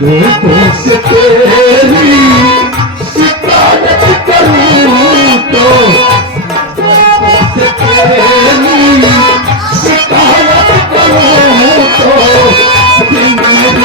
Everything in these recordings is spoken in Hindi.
लोगों से तेरी शिकायत करूं तो से तेरी शिकायत करूं तो मेरी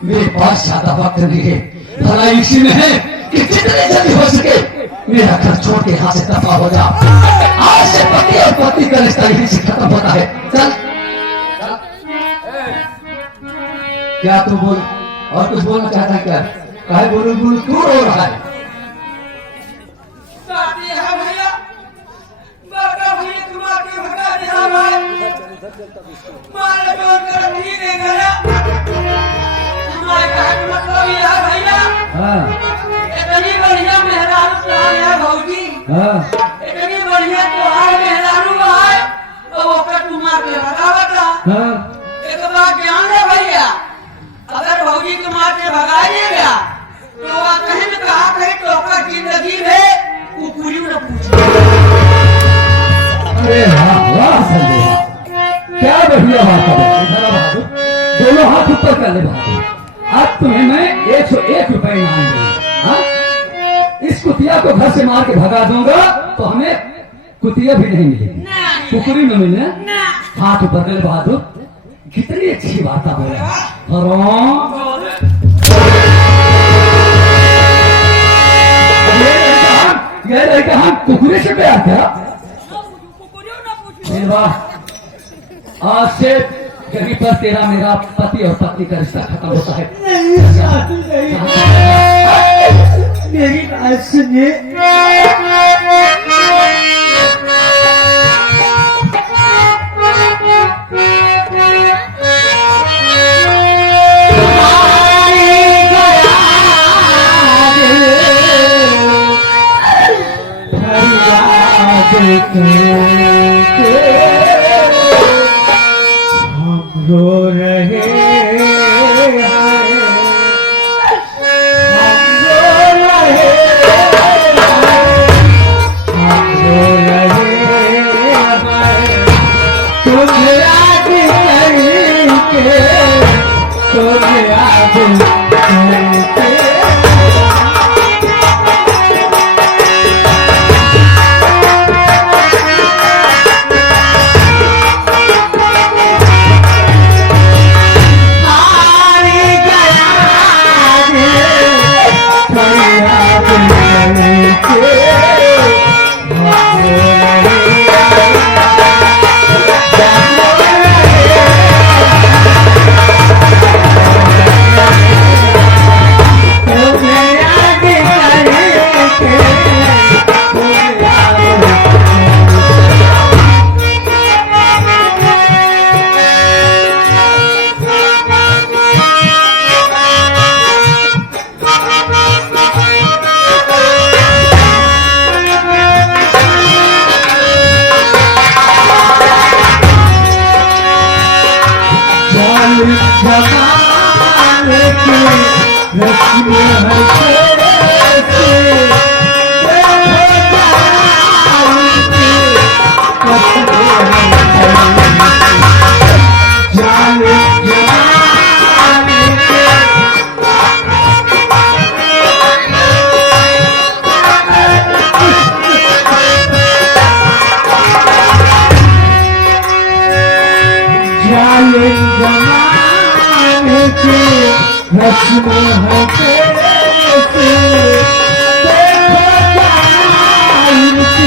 मेरे पास ज्यादा वक्त नहीं है। भलाई इसी में है कि जितनी जल्दी हो सके मेरा घर छोड़ के यहाँ से दफा हो जा। आज से पति और पत्नी का रिश्ता यहीं से खत्म होता है। चल क्या तू बोल और कुछ बोलना चाहता है क्या? कहे बोलू बोलू तू रो रहा है। मतलब यह भैया इतनी बढ़िया मेहरारू है भौजी, इतनी बढ़िया त्योहार मेहरारू है तो वो तुम्हार के भगावता। एक बात ध्यान है भैया, अगर भौजी तुम्हार के भगा देगा तो वह कहीं न कहीं टोका जिंदगी में कुकुरी न पूछे। अरे वाह संदेह, क्या बढ़िया बात है। दोनों हाथ ऊपर कर ले बहादुर। आज तुम्हें मैं 101 रुपए इनाम दूंगा। इस कुतिया को घर से मार के भगा दूंगा तो हमें कुतिया भी नहीं मिलेगी, कुकुरी न मिले। हाथ ऊपर कर ले बहादुर। कितनी अच्छी बात बोले। ये लड़का हम कुकुरे से प्यार क्या? आज से यहीं पर तेरा मेरा पति और पत्नी का रिश्ता खत्म होता है। मेरी बात सुनिए। रो रहे किसमें है कैसे देखो जानती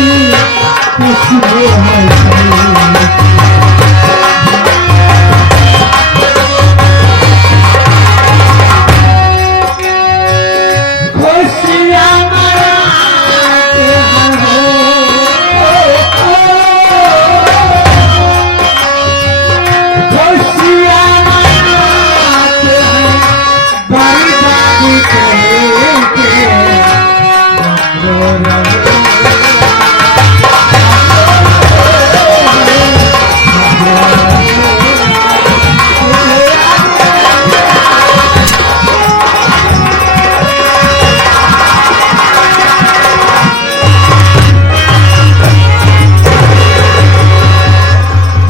किसमें है कैसे खुशियाँ मनाते हैं खुशियाँ मनाते हैं बर्बादी करके रो रहे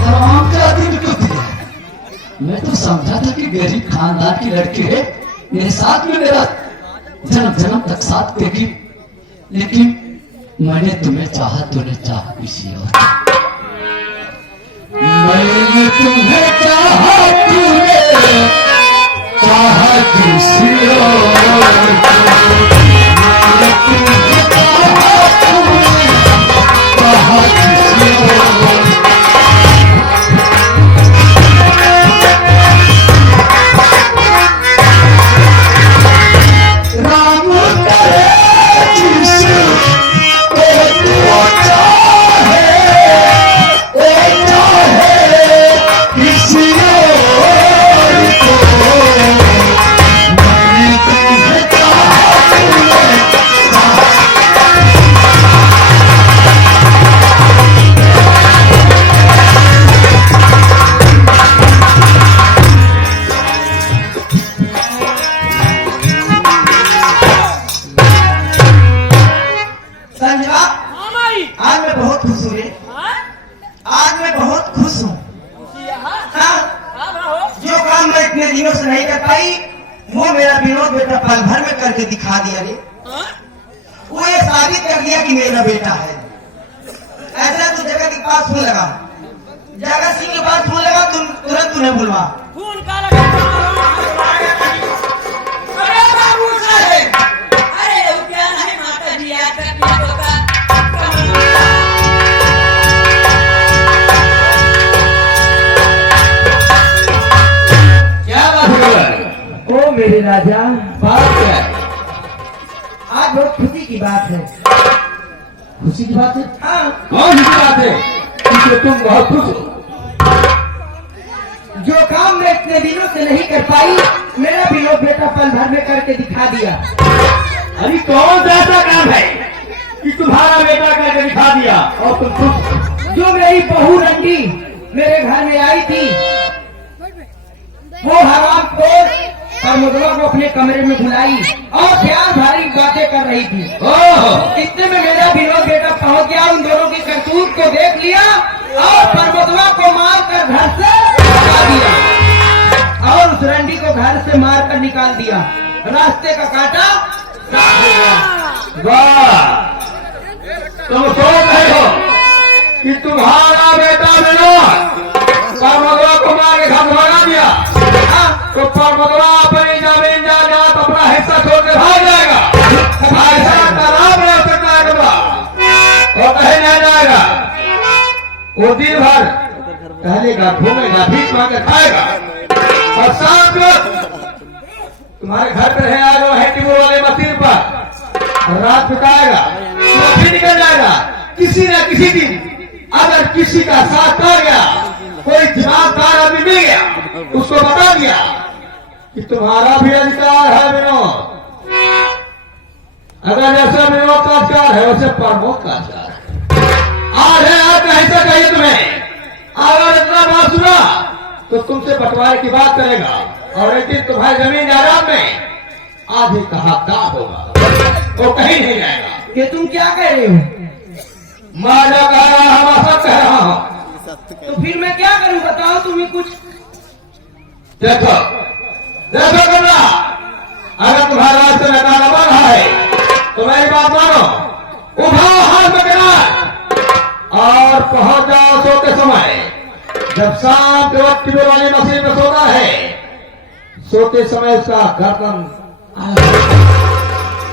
हराम का दिन क्यों दिया? मैं तो समझा था कि गरीब खानदान की लड़की है, मेरे साथ में मेरा जन्म जन्म तक साथ देगी, लेकिन मैंने तुम्हें चाहा, तूने चाहा किसी और को। मैंने तुम्हें चाहा, तूने चाहा किसी और को। मैंने तुम्हें चाहा, तूने चाहा किसी और को। राम करे जिसे एक चाहे किसी और को। मैंने तुम्हें चाहा, तूने संजवा, आज मैं बहुत खुश हूँ रे। आज मैं बहुत खुश हूँ। हाँ, जो काम मैं इतने दिनों से नहीं कर पाई वो मेरा विनोद बेटा पल भर में करके दिखा दिया रे। वो ये साबित कर दिया कि मेरा बेटा है। ऐसा तू जगह के पास फोन लगा, जगह सिंह के पास फोन लगा, तुम तुरंत उन्हें बुलवा। अरे बाबू साहेब, अरे वो क्या है माता जी आकर क्या होगा? क्या बात है? ओ मेरे राजा, बात क्या है? आज बहुत खुशी की बात है। खुशी की बात है? हाँ, कौन सी बात है जिससे तुम बहुत खुश हो? जो काम मैं इतने दिनों से नहीं कर पाई मेरा विनोद बेटा पल भर में करके दिखा दिया। अरे कौन सा ऐसा काम है कि तुम्हारा बेटा करके दिखा दिया और तुम खुश हो? जो मेरी बहू रंडी मेरे घर में आई थी, वो हराम खोर और मुदवा को अपने कमरे में बुलाई और प्यार भरी बातें कर रही थी। ओह, इतने में मेरा विनोद बेटा पहुंच गया, उन दोनों की करतूत को देख लिया और परमुदवा को मारकर घर से निकाल दिया और उस रंडी को घर से मारकर निकाल दिया। रास्ते का कांटा साफ हो गया। वाह, तुम सोच रहे हो कि तुम्हारा बेटा विनोद परमगवा को मार के घर भगा दिया, तो परमगवा अपनी जमीन जायदाद अपना हिस्सा छोड़ के भाग जाएगा। ऐसा तालाब नहीं हो सकता है कमरा, और कहीं नहीं जाएगा। वो दिन भर टहलेगा, घूमेगा, भीख मांग के खाएगा और शाम को तुम्हारे घर पे रहे आगे है टिब्बू वाले मशीन पर और रात बिताएगा, तो फिर निकल जाएगा। किसी न किसी दिन अगर किसी का साथ कर गया, कोई दिमागदार आदमी मिल गया, उसको बता दिया कि तुम्हारा भी अधिकार है विनोद। अगर जैसे विनोद का अधिकार है वैसे प्रमोद का अधिकार है। आज है, आज कहीं से कहिए तुम्हें, अगर इतना बात सुना तो तुमसे बंटवारे की बात करेगा और एक दिन तुम्हारी जमीन जायदाद में आधे का हकदार होगा, वो कहीं नहीं जाएगा। कि तुम क्या कह रहे हो? मैं जो कह रहा हूं मैं सब कह रहा हूं। तो फिर मैं क्या करूं, बताओ तुम्हें कुछ। देखो देखो कमला, अगर तुम्हारा रास्ते में काला बन रहा है तो मेरी बात मानो, उठाओ हाथ में किनार और पहुंच जाओ सोते समय। जब शाम के वक्त टिब्बू वाली मशीन में सोना है, सोते समय उसका गर्दन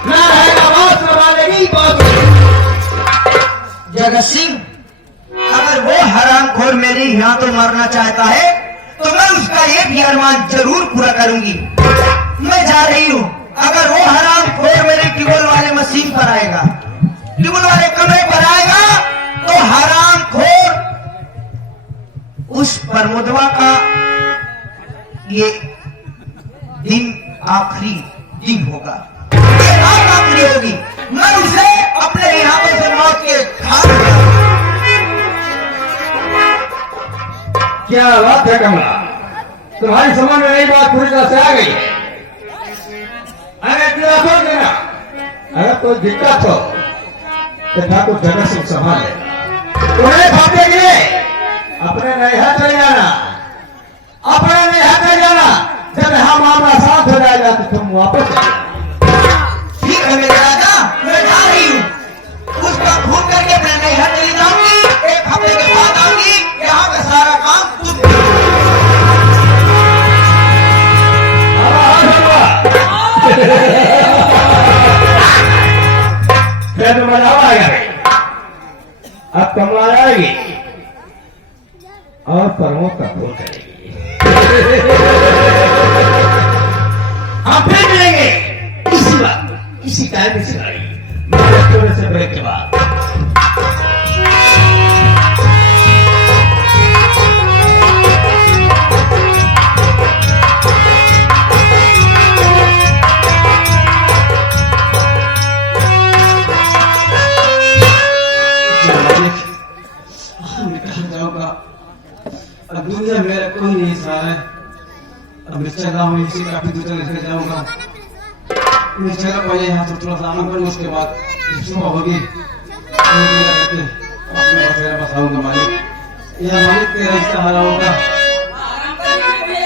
ना रहेगा, बात संभालेगी बात। जगत सिंह, अगर वो हरामखोर मेरी यहाँ तो मरना चाहता है तो मैं उसका ये भी अरमान जरूर पूरा करूंगी। मैं जा रही हूँ। अगर वो हरामखोर मेरे ट्यूबवेल वाले मशीन पर आएगा, ट्यूबवेल वाले कमरे पर आएगा, तो हरामखोर उस प्रमोदवा का ये दिन आखिरी दिन होगा, ये रात आखिरी होगी। मैं उसे अपने यहाँ पर से मौत के घाट उतारूंगा। क्या बात है कमला, तुम्हारी समझ में नई बात पूरी तरह से आ गई है। अरे तेरा छोड़ देना, अगर कोई दिक्कत हो तो ठाकुर जगत सिंह संभाले। तुम्हें भागे गिरे अपने नैहर चले जाना, अपने नैहर चले जाना। जब यहाँ मामला शांत हो जाएगा तो तुम वापस ठीक है मेरे राजा, मैं जा रही हूँ। उसका खून करके अपने नैहर चली जाऊंगी। एक हफ्ते के बाद आऊंगी, यहाँ का सारा काम तुम। फिर मजा आएगा। अब कमला आएगी और परमों का भूल करेगी। हम फिर मिलेंगे इसी वक्त, इसी टाइम, इसी गाड़ी थोड़े से ब्रेक के बाद। मैं कहाँ जाऊंगा? अब दुनिया मेरा कोई नहीं सहारा है। अब मैं चल रहा हूँ, इसी काफी दूर लेकर जाऊंगा। मैं चला पहले यहाँ से थोड़ा सा आराम करूँ, उसके बाद सुबह होगी अपने बसेरा बसाऊंगा। मालिक, यह मालिक तेरा ही सहारा होगा। आराम करके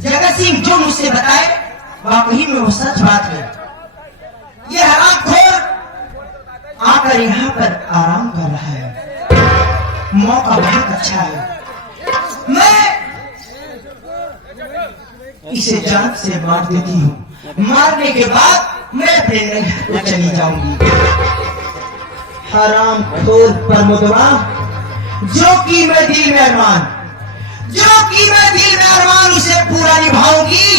जगत सिंह जो मुझसे बताए वाकई में वो सच बात है। ये हरामखोर आकर यहाँ पर आराम कर रहा है, मौका बहुत अच्छा है। मैं इसे जान से मार देती हूँ। मारने के बाद मैं अपने नैहर को चली जाऊंगी। हरामखोर प्रमोदवा, जो कि मैं दिल में अरमान उसे पूरा निभाऊंगी।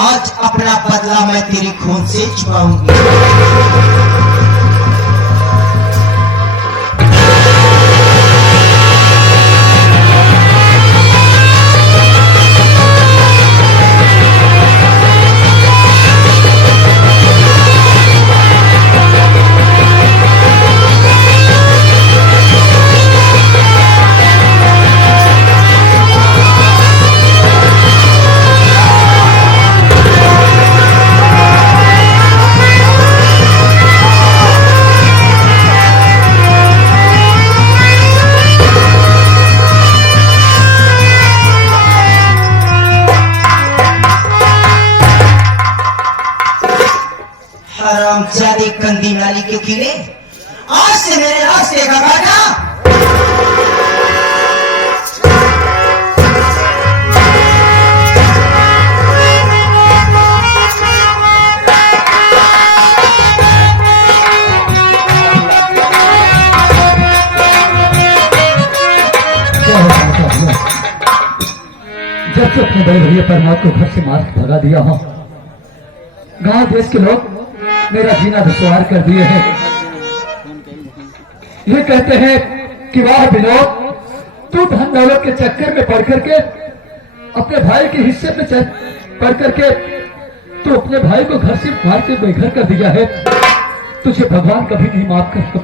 आज अपना बदला मैं तेरे खून से चुकाऊंगी। हरामजादे कंदी नाली के कीड़े, आज से मेरे रास्ते का काटा। जब से अपने बड़े भैया परमात्मा को घर से मार के भगा दिया हूं, गांव देश के लोग मेरा जीना दुश्वार कर दिए हैं। ये कहते हैं कि वाह विनोद, तू धन दौलत के चक्कर में पड़ करके, अपने भाई के हिस्से में पड़ करके तू अपने भाई को घर से मार के बेघर कर दिया है। तुझे भगवान कभी नहीं माफ करेगा।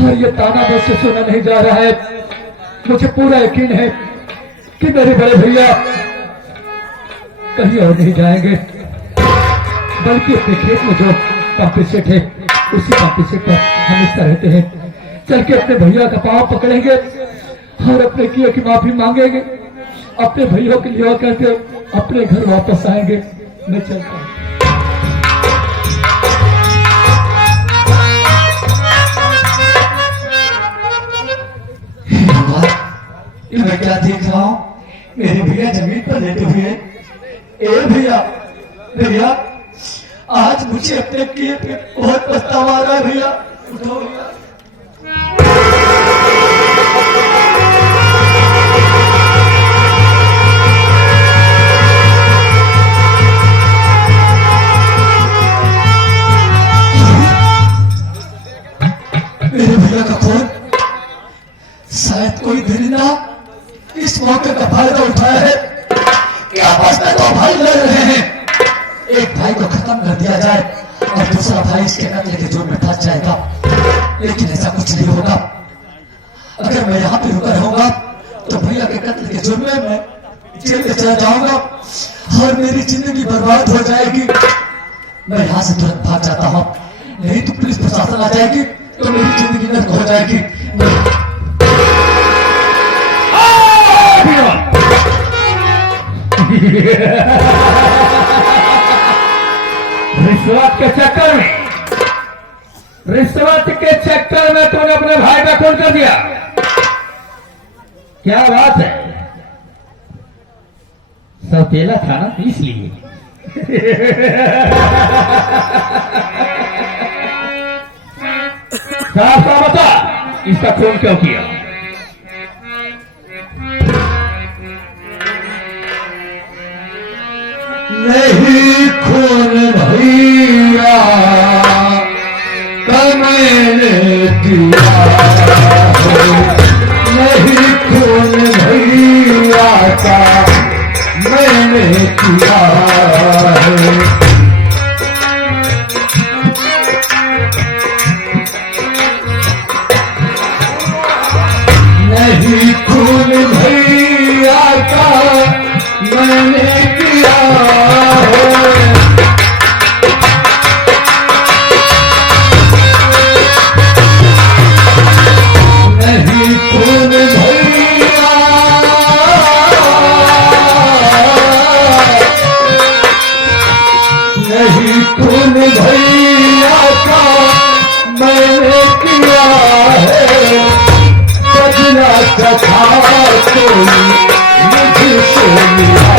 और ये ताना मुझसे सुना नहीं जा रहा है। मुझे पूरा यकीन है कि मेरे बड़े भैया कहीं और नहीं जाएंगे, बल्कि अपने खेत में जो पापी सेठ है उसी पापी सेठ पर हमेशा रहते हैं। चल के अपने भैया का पांव पकड़ेंगे और अपने किए की माफी मांगेंगे, अपने भैया के लिए करके अपने घर वापस आएंगे। मैं चलता हूँ। मैं क्या देख रहा हूँ? मेरे भैया जमीन पर लेटे हुए। ए भैया, भैया आज मुझे अपने किए पे बहुत पछतावा आ रहा है। भैया उठो भैया। मेरे भैया का फोन, शायद कोई दरिंदा इस मौके का फायदा उठाया है कि आपस में दो भाई लड़ रहे हैं। एक भाई को खत्म कर दिया जाए और दूसरा भाई इसके कत्ल के जुर्म में फंस जाएगा, लेकिन ऐसा कुछ नहीं होगा। अगर मैं यहाँ पे रुका रहूंगा तो भैया के कत्ल के जुर्म में मैं जेल में चला जाऊंगा और मेरी जिंदगी बर्बाद हो जाएगी। मैं यहाँ से तुरंत भाग जाता हूँ, नहीं तो पुलिस प्रशासन आ जाएगी तो मेरी जिंदगी नर्क हो जाएगी। रिश्वत के चक्कर में तूने अपने भाई का खून कर दिया। क्या बात है? सौतेला था ना, इसलिए। साफ साफ बता, इसका खून क्यों किया? नहीं खून भैया का मैंने किया है, नहीं खून भैया का मैंने किया है। नहीं खून भैया का मैंने किया है। नहीं खून भैया, नहीं खून भैया का मैंने किया है। बदला कथा कोई मुझसे मिला,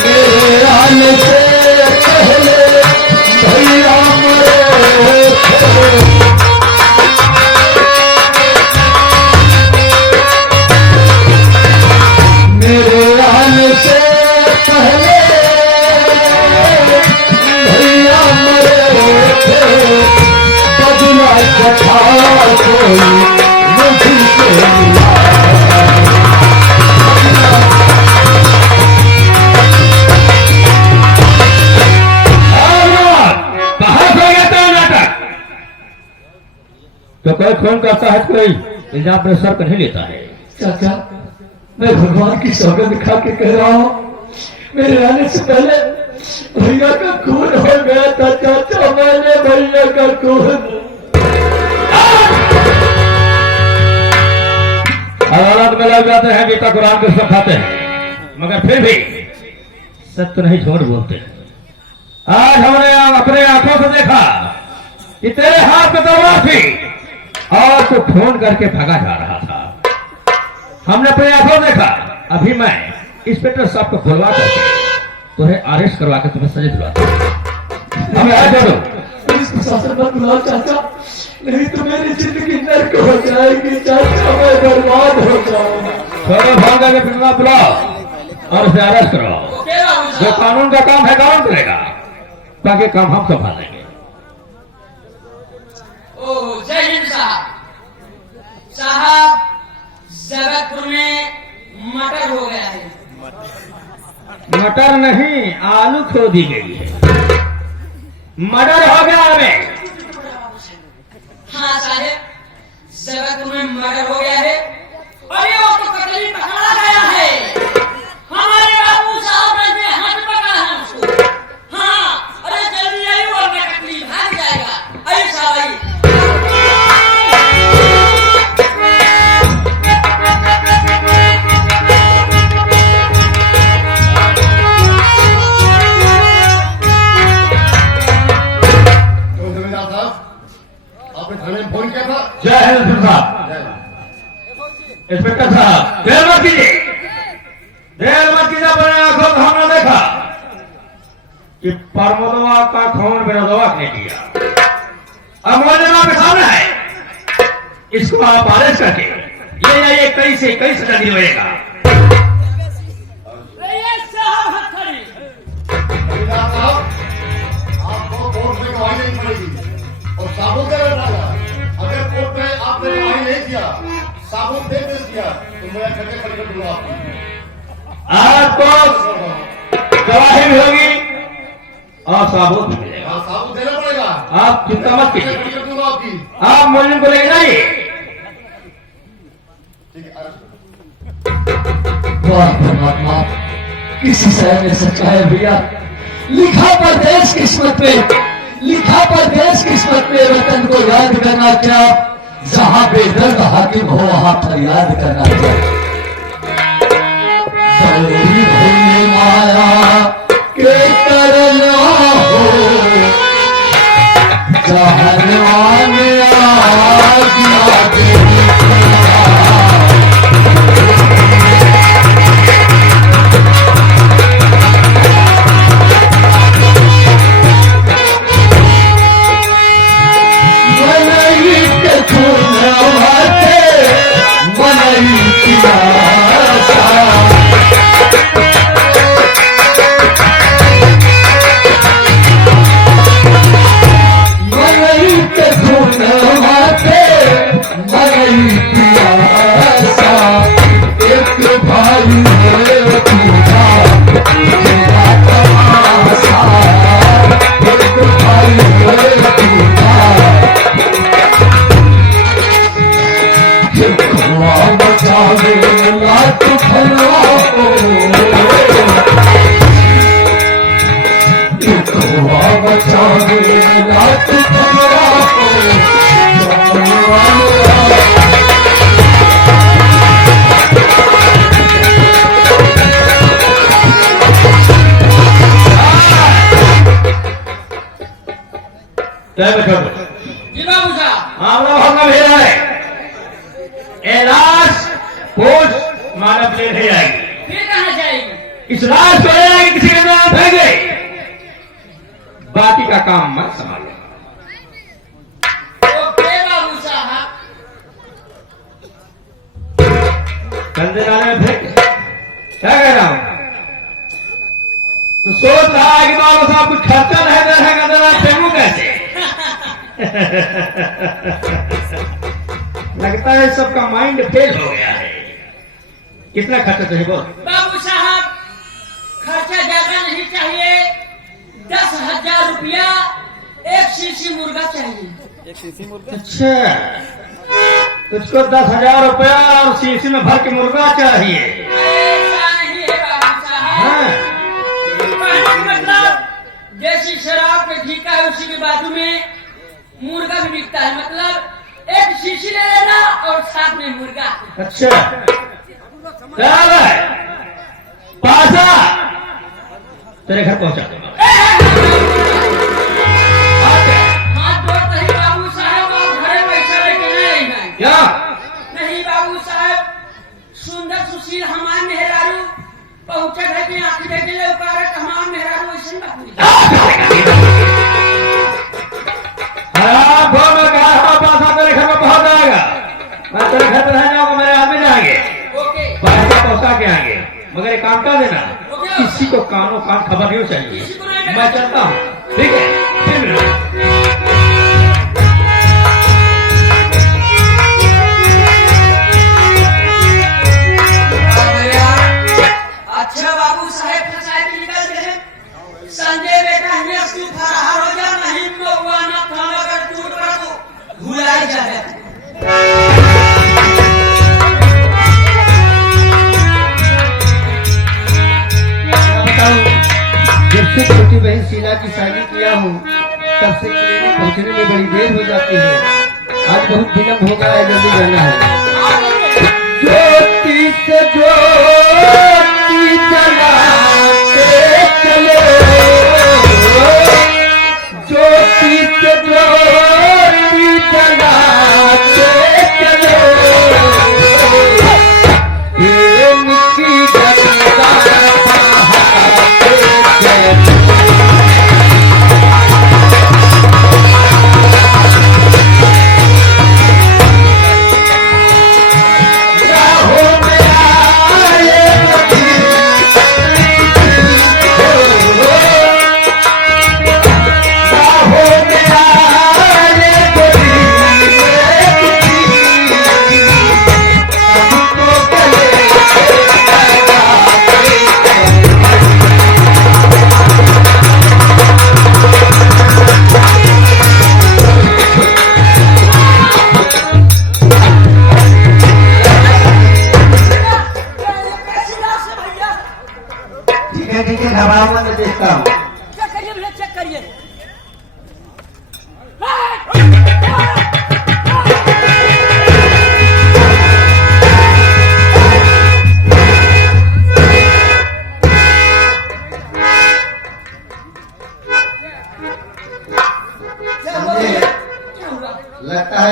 मेरे आने से पहले भैया मरे थे। मेरे आने से पहले भैया मरे थे। बदला कथा कोई मुझसे मिला। कहाँ से गया था नाटक? तो कोई खून करता है, कोई इल्जाम अपने सर पर नहीं लेता है। चाचा, मैं भगवान की सौगंध खा के कह रहा हूँ, मेरे आने से पहले भैया का खून हो गया था। चाचा, मैंने भैया का खून। अदालत में लग जाते हैं, गीता कुरान के सब खाते हैं, मगर फिर भी सत्य नहीं झूठ बोलते। आज हमने अपने आंखों से देखा कि तेरे हाथ में तलवार थी और तू फोन करके भागा जा रहा था। हमने अपने आंखों देखा। अभी मैं इंस्पेक्टर साहब को बुलवा करके तुम्हें अरेस्ट करवा के तुम्हें सजा दिलवाता। हमें आ जाओ। पुलिस प्रशासन मत बुलाओ चाचा, नहीं तो मेरी जिंदगी नर्क हो जाएगी। चाचा, मैं बर्बाद हो जाऊंगा। चलो भाग जाके फिर बुलाओ और उसे अरेस्ट कराओ। जो कानून का काम है कानून करेगा, बाकी काम हम संभालेंगे। ओ जय हिंद साहब। साहब, जगतपुर में मटर हो गया है। मटर नहीं, आलू खो दी गई है। मर्डर हो गया हमें। हाँ साहेब, जगतपुर में मर्डर हो गया है। अरे वो तो कतली पकड़ा गया है। हमारे बाबू साहब ने हाथ पकड़ा है उसको। हाँ, अरे जल्दी आई वो आपने थाने में फोन किया था। जय हिंद इंस्पेक्टर साहब। इंस्पेक्टर साहब देर मत कीजिए, देर मत कीजिए। अपने आंखों से हमने देखा कि परमोदवा का खून विनोदवा ने किया। अब मोहल्ला के सामने है, इसको आप अरेस्ट करके ले जाइए, कई से कई सजा दिलवाइएगा। जमींदार साहब, आपको कोर्ट में गवाही नहीं पड़ेगी और साबुत देना पड़ेगा। अगर कोर्ट में आपने गवाही नहीं किया, साबुत दे पेश किया तो मैं खड़े खड़े कर दूंगा आपको गवाही भी होगी और साबुत भी मिलेगा। हाँ, साबुत देना पड़ेगा। आप चिंता मत कीजिए, कर दूंगा आपकी। आप मुलजिम को लेके जाइए। ठीक है, अरेस्ट करो। वाह परमात्मा, किसी शहर में सच्चा है भैया। लिखा परदेश किस्मत में, लिखा परदेश किस्मत में, वतन को याद करना क्या, जहां बेदर्द हाकिम हो वहां फरियाद करना क्या। बड़ी भई माया के करना हो, जहनवा में आग लागे। जी बाबू साहब, मामला होगा भेजा है, लाश पोस्ट मानव ले नहीं जाएगी। फिर कहाँ जाएगी? इस लाश को ले जाएगी, किसी के नाम फेंके, बाकी का काम मत संभालो। ओके बाबू साहब। गंदे नाले में फेंक, क्या कह रहा हूं? तो सोच रहा है कि बाबू साहब कुछ खर्चा नहीं दे रहा, गंदे नाले फेंकू कैसे? लगता है सबका माइंड फेल हो गया है। कितना खर्चा चाहिए बोल? बाबू साहब, खर्चा ज्यादा नहीं चाहिए, 10,000 रुपया, एक शीशी मुर्गा चाहिए। अच्छा, तुझको 10,000 रुपया और शीशी में भर के मुर्गा चाहिए? ऐसा नहीं है बाबू साहब। हाँ। कहने का मतलब जैसी शराब के ठेका है उसी के बाजू में मुर्गा भी बिकता है। मतलब एक शीशी ले लेना और साथ में मुर्गा। अच्छा, चल पासा तेरे घर पहुंचा दूंगा। हाथ जोड़ नहीं बाबू साहब, आप घरे पैसा लेके नहीं आएंगे। क्या? नहीं बाबू साहब, सुंदर सुशील हमारे मेहरारू पहुंचे घर के आंखें देखे ले उपारक हमारे मेहरारू ऐसे बात नहीं। पासा तेरे घर में पहुंच जाएगा, मैं तेरे घर पर रह जाऊंगा, मेरे आदमी जाएंगे, ओके पैसा पहुंचा के आएंगे, मगर एक काम कर देना, ओके। किसी को कानों कान खबर नहीं चाहिए। किसी को नहीं। मैं चलता हूँ, ठीक है? फिर मिलूंगा। अच्छा बाबू साहेब फंसा के निकल गए। संजय बेटा हमें तू फरार हो जा, नहीं महुआ ना थाना का टूट पड़ा तो भुलाई जा रहे। बताऊं, जब से छोटी बहन शीला की शादी किया हूँ तब से क्लिनिक पहुँचने में बड़ी देर हो जाती है। आज बहुत विलम्ब हो गया है, जल्दी जाना है। ज्योति से ज्योति जलाते चलो, ज्योति से ज्योति जला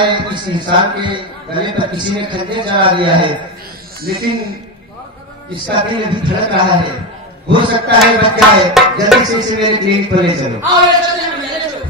है इस इंसान के गले पर किसी ने खंजर चढ़ा दिया है, लेकिन इसका दिल अभी धड़क रहा है। हो सकता है बच जाए, जल्दी से इसे मेरे क्लिनिक पर ले चलो। आओ ले चलते हैं, ले चलो।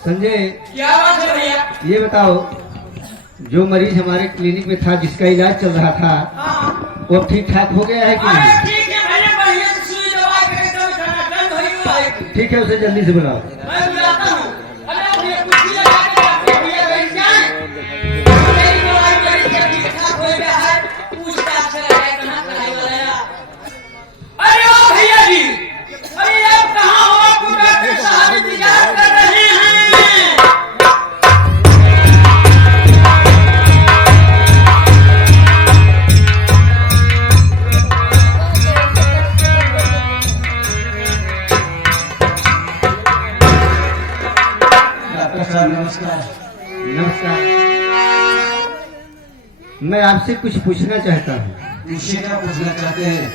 संजय, क्या बात है भैया? ये बताओ, जो मरीज हमारे क्लिनिक में था, जिसका इलाज चल रहा था, हाँ। वो ठीक ठाक हो गया है कि अरे नहीं? ठीक है भैया, बढ़िया से सुई दवाई करके कभी टनाटन भई हुआ है। ठीक है, उसे जल्दी से बुलाओ। मैं बुलाता हूँ। अरे भैया कुर्सी लगा के रखो, भैया बैठ जाए। मेरी दवाई मेरी क्या ठीक ठाक हो गया है, पूछताछ करा है, कहाँ कराई वाला है? अरे ओ भैया जी, अरे आप कहाँ हो? आपको डॉक्टर साहब इंतजार कर रहे हैं। डॉक्टर साहब नमस्कार। नमस्कार। मैं आपसे कुछ पूछना चाहता हूँ। पूछिए, क्या पूछना चाहते हैं?